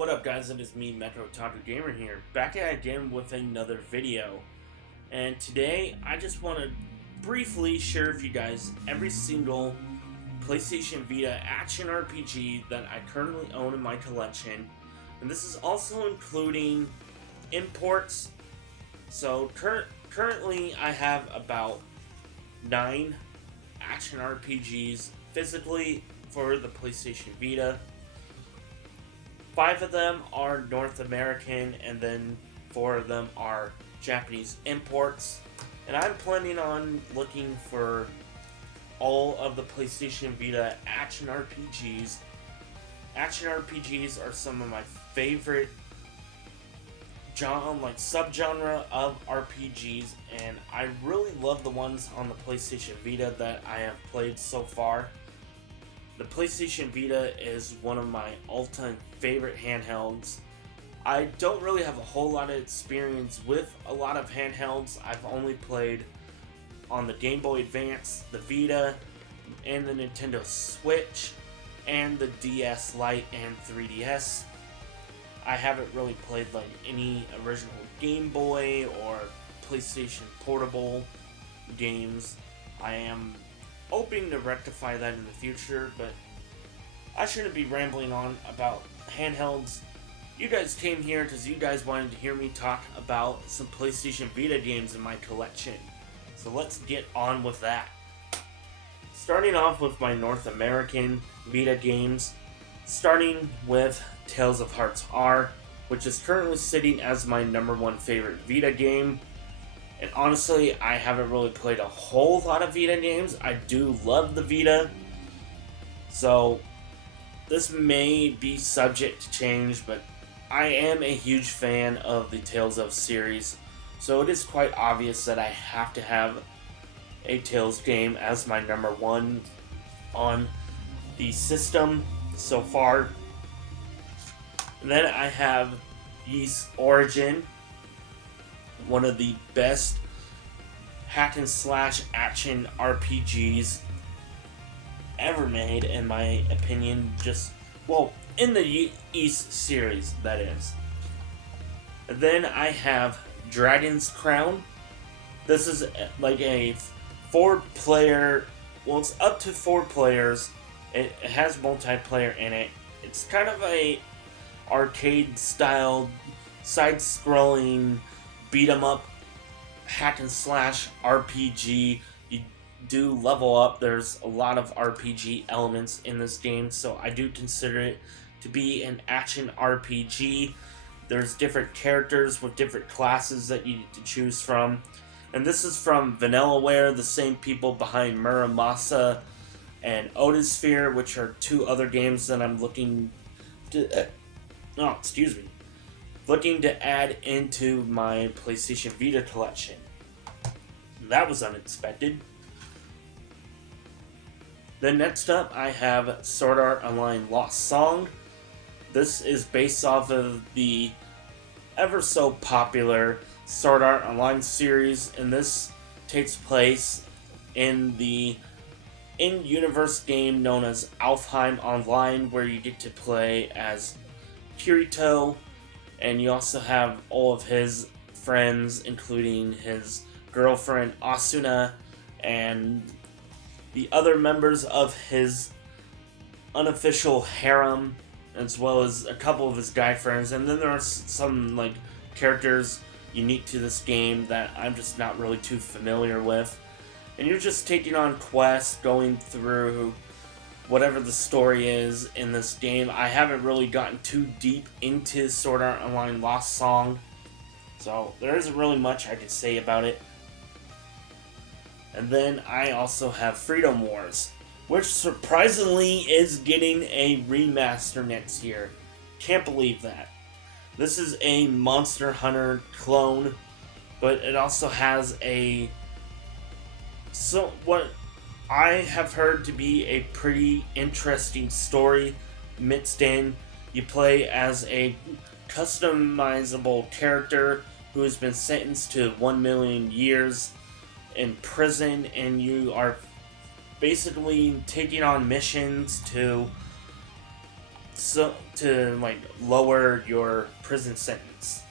What up guys, it is me, Metro Taco Gamer here, back at it again with another video. And today, I just want to briefly share with you guys every single PlayStation Vita action RPG that I currently own in my collection. And this is also including imports. So currently I have about 9 action RPGs physically for the PlayStation Vita. 5 of them are North American, and then 4 of them are Japanese imports. And I'm planning on looking for all of the PlayStation Vita action RPGs. Action RPGs are some of my favorite subgenre of RPGs, and I really love the ones on the PlayStation Vita that I have played so far. The PlayStation Vita is one of my all-time favorite handhelds. I don't really have a whole lot of experience with a lot of handhelds. I've only played on the Game Boy Advance, the Vita, and the Nintendo Switch, and the DS Lite and 3DS. I haven't really played like any original Game Boy or PlayStation Portable games. I am hoping to rectify that in the future, but I shouldn't be rambling on about handhelds. You guys came here because you guys wanted to hear me talk about some PlayStation Vita games in my collection. So let's get on with that. Starting off with my North American Vita games, starting with Tales of Hearts R, which is currently sitting as my #1 favorite Vita game. And honestly, I haven't really played a whole lot of Vita games. I do love the Vita, so this may be subject to change, but I am a huge fan of the Tales of series, so it is quite obvious that I have to have a Tales game as my #1 on the system so far. And then I have Ys Origin, one of the best hack and slash action RPGs ever made, in my opinion. In the Ys series, that is. And then I have Dragon's Crown. This is like a 4-player, well, it's up to 4 players. It has multiplayer in it. It's kind of a arcade style, side-scrolling, beat-em-up, hack and slash RPG. You do level up. There's a lot of RPG elements in this game, so I do consider it to be an action RPG. There's different characters with different classes that you need to choose from. And this is from Vanillaware, the same people behind Muramasa and Odysphere, which are 2 other games that I'm looking to add into my PlayStation Vita collection. That was unexpected. Then next up, I have Sword Art Online Lost Song. This is based off of the ever so popular Sword Art Online series, and this takes place in the in-universe game known as Alfheim Online, where you get to play as Kirito, and you also have all of his friends, including his girlfriend Asuna and the other members of his unofficial harem, as well as a couple of his guy friends. And then there are some characters unique to this game that I'm just not really too familiar with. And you're just taking on quests, going through whatever the story is in this game. I haven't really gotten too deep into Sword Art Online Lost Song, so there isn't really much I could say about it. And then I also have Freedom Wars, which surprisingly is getting a remaster next year. Can't believe that. This is a Monster Hunter clone, but it also has what I have heard to be a pretty interesting story mixed in. You play as a customizable character who has been sentenced to 1 million years in prison, and you are basically taking on missions to to like lower your prison sentence.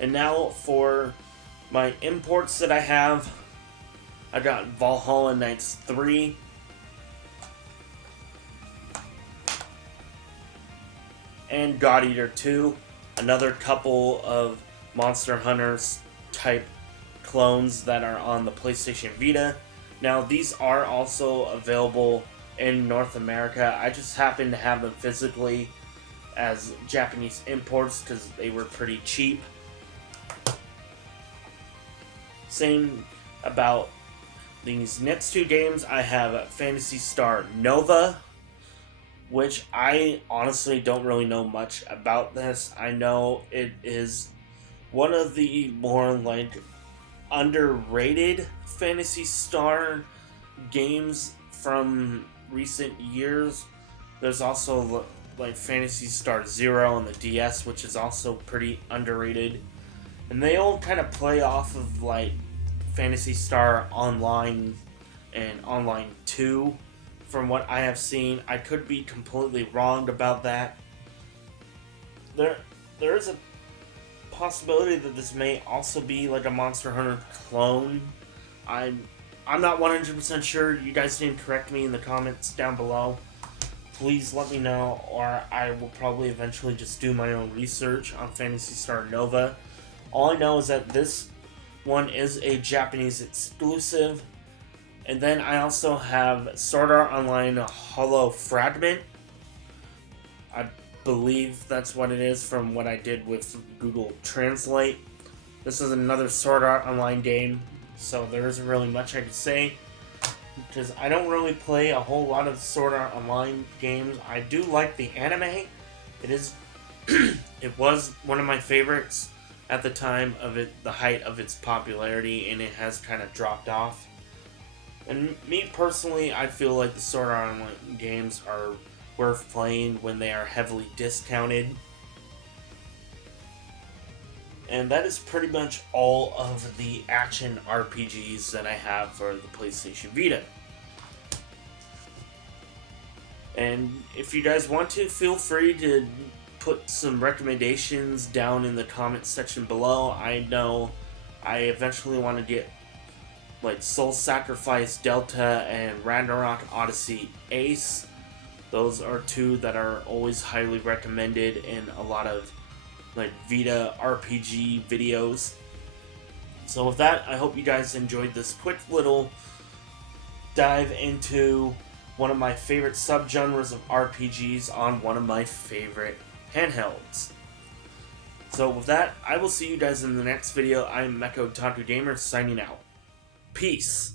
And now for my imports that I have, I got Valhalla Knights 3, and God Eater 2, another couple of Monster Hunters type clones that are on the PlayStation Vita. Now these are also available in North America. I just happen to have them physically as Japanese imports because they were pretty cheap. Same about these next two games. I have Phantasy Star Nova, which I honestly don't really know much about this. I know it is one of the more like underrated Phantasy Star games from recent years. There's also like Phantasy Star Zero on the DS, which is also pretty underrated. And they all kind of play off of like Phantasy Star Online and Online 2 from what I have seen. I could be completely wrong about that. There is a possibility that this may also be like a Monster Hunter clone. I'm not 100% sure. You guys can correct me in the comments down below. Please let me know, or I will probably eventually just do my own research on Phantasy Star Nova. All I know is that this one is a Japanese exclusive. And then I also have Sword Art Online Hollow Fragment. I believe that's what it is from what I did with Google Translate. This is another Sword Art Online game, so there isn't really much I can say, because I don't really play a whole lot of Sword Art Online games. I do like the anime. It was one of my favorites at the time of the height of its popularity, and it has kind of dropped off. And me personally, I feel like the Sword Art Online games are worth playing when they are heavily discounted. And that is pretty much all of the action RPGs that I have for the PlayStation Vita. And if you guys want to, feel free to put some recommendations down in the comments section below. I know I eventually want to get like Soul Sacrifice Delta and Ragnarok Odyssey Ace. Those are two that are always highly recommended in a lot of like Vita RPG videos. So with that, I hope you guys enjoyed this quick little dive into one of my favorite subgenres of RPGs on one of my favorite handhelds. So with that, I will see you guys in the next video. I'm Mecha Otaku Gamer signing out. Peace.